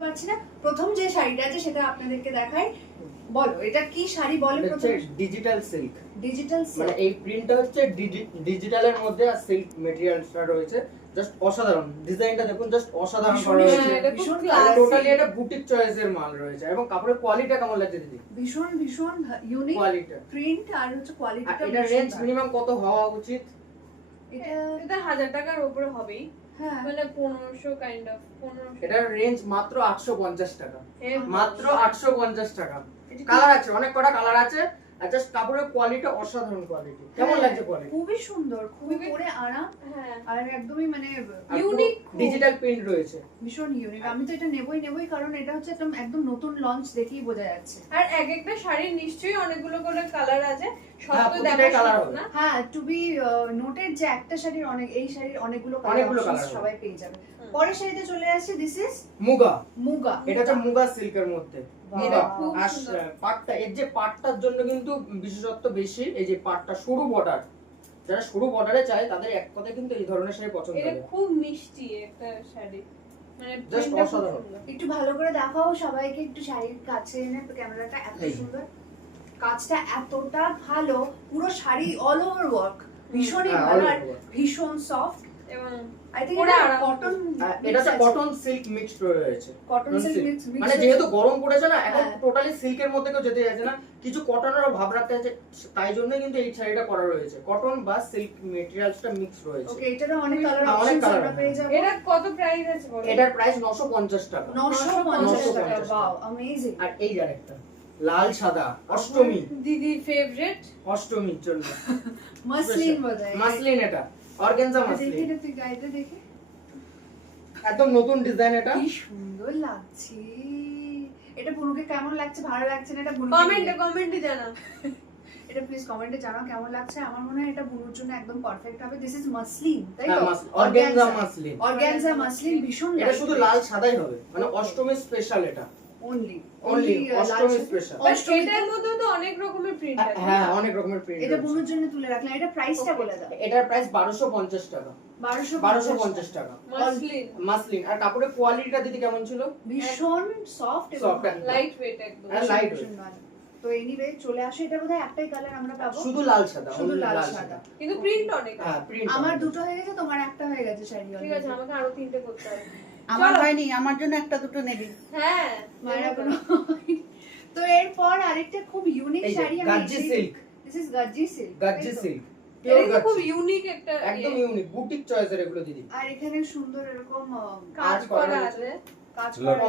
পাচ্ছি না। প্রথম যে শাড়িটা আছে সেটা আপনাদেরকে দেখাই। বলো এটা কি শাড়ি বলো? প্রথমে ডিজিটাল সিল্ক। ডিজিটাল মানে সিল্ক। এই প্রিন্টটা হচ্ছে ডিজিটালের মধ্যে আর সিল্ক ম্যাটেরিয়ালসটা রয়েছে, জাস্ট অসাধারণ। ডিজাইনটা দেখুন, জাস্ট অসাধারণ করা হয়েছে। ভীষণ টোটালি এটা বুটিক চয়েসের মাল রয়েছে। এবং কাপড়ের কোয়ালিটিটা কেমন লাগছে দিদি? ভীষণ ভীষণ ইউনিক কোয়ালিটি, প্রিন্ট আর হচ্ছে কোয়ালিটিটা। এটা রেঞ্জ মিনিমাম কত হওয়া উচিত? এটা 1000 টাকার উপরে হবেই, হ্যাঁ মানে 1500 কাইন্ড অফ 1500। এটার রেঞ্জ মাত্র 850 টাকা, হ্যাঁ, মাত্র 850 টাকা। কালার আছে, অনেক কটা কালার আছে। আর জাস্ট কাপড়ের কোয়ালিটি অসাধারণ কোয়ালিটি। কেমন লাগছে কোয়ালিটি? খুবই সুন্দর, খুবই পরে আরাম হ্যাঁ, আর একদমই মানে ইউনিক ডিজিটাল প্রিন্ট রয়েছে, ভীষণ ইউনিক। আমি তো এটা নেবই কারণ এটা হচ্ছে একদম নতুন লঞ্চ, দেখেই বোঝা যাচ্ছে। আর এক একটা শাড়ির নিশ্চয়ই অনেকগুলো করে কালার আছে, সব হ্যাঁ, তো প্রতিটাই দেখা কালার সম্ভব হবে না। হ্যাঁ, টু বি নোটেড যে একটা শাড়ির এই শাড়ির অনেকগুলো অনেকগুলো কালার colour সবাই পেয়ে যাবে। পরের শাড়িতে চলে আসছে, দিস ইজ মুগা। মুগা। এটা হচ্ছে মুগা সিল্কের মধ্যে। এটা Wow. খুব আর সুন্দর। পাটটা, এর যে পাটটার জন্য কিন্তু বিশেষত্ব বেশি। এই যে পাটটা সরু বর্ডার, যারা সরু বর্ডারে চায় তাদের এক কথায় কিন্তু এই ধরনের শাড়ি পছন্দ এটা করে। খুব মিষ্টি একটা শাড়ি, মানে Just প্রিন্টটা খুব অসাধারণ। সুন্দর। একটু ভালো করে দেখাও সবাইকে, একটু শাড়ির কাছে এনে ক্যামেরাটা। এত এই। সুন্দর কাজটা, এতটা ভালো, পুরো শাড়ি অল ওভার ওয়ার্ক ভীষণই হ্যাঁ, ভালো all আর over work। ভীষণ সফট। এবং আই থিংক পরে এটা আরাম কটন, এটা হচ্ছে কটন সিল্ক মিক্সড রয়েছে। Cotton cotton silk silk। Mix মানে যেহেতু গরম পড়েছে না এখন, হ্যাঁ। টোটালি সিল্কের মধ্যে কেউ যেতে যাচ্ছে না, কিছু কটনেরও ভাব রাখতে আছে, তাই জন্য কিন্তু এই শাড়িটা করা রয়েছে। কটন বা সিল্ক ম্যাটেরিয়ালসটা মিক্স রয়েছে। ওকে, এটারও অনেক কালার হ্যাঁ, অনেক অপশনস colour আমরা পেয়ে যাবো। এটা কত প্রাইস আছে বলো? এটার প্রাইস 950 টাকা। 950 টাকা। 950 ওয়াও, অ্যামেজিং। আর এই আরেকটা লাল সাদা অষ্টমী, দিদি ফেভারিট। অষ্টমীর জন্য মাসলিন বোধহয়। মাসলিন, এটা অর্গানজা দেখি মাসলিন, এটা তুই গাইতে দেখি। একদম নতুন ডিজাইন। এটা কি সুন্দর লাগছে। এটা বুনুকে কেমন লাগছে, ভালো লাগছে না এটা বুনুকে কমেন্টে জানাও। এটা প্লিজ কমেন্টে জানাও কেমন লাগছে। আমার মনে হয় এটা বুনুর জন্য একদম পারফেক্ট হবে। দিস ইজ মাসলিন, তাই তো? Organza muslin. অর্গানজা মাসলিন ভীষণ এটা শুধু লাল সাদাই হবে, মানে অষ্টমী স্পেশাল। এটা অনলি Only অষ্টমী স্পেশাল। এটার মধ্যে তো অনেক রকমের প্রিন্ট আছে। হ্যাঁ, অনেক রকমের প্রিন্ট। এটা বুনুর জন্য তুলে রাখলাম। এটা প্রাইসটা বলে দাও। এটার প্রাইস 1250 টাকা। 1250 টাকা মাসলিন, মাসলিন। আর কাপড়ের কোয়ালিটিটা দিদি কেমন ছিল? ভীষণ সফট এবং Soft একদম। লাইট ওয়েট একদম। আর light ভীষণ ভালো। তো এনিওয়ে চলে আসো। এটা বোধহয় একটাই কালার আমরা পাবো, শুধু লাল সাদা, শুধু only লাল লাল সাদা। কিন্তু প্রিন্ট অনেক আছে। হ্যাঁ, প্রিন্ট আমার দুটো হয়ে গেছে, তোমার একটা হয়ে গেছে শাড়ি। ঠিক আছে, আমাকে আরো 3টে করতে হবে। আমার চলো। হয়নি, আমার জন্য একটা দুটো নেবি। হ্যাঁ, মায়ের এখনো তো এরপর আরেকটা খুব ইউনিক এই যে শাড়ি আমি Gajji silk, this is Gajji silk. Gajji silk, এটা কিন্তু খুব ইউনিক একটা একদম ইউনিক বুটিক চয়েসের এগুলো দিদি। আর এখানে সুন্দর এরকম কাজ করা করা আছে। আছে। কাজ Look. করা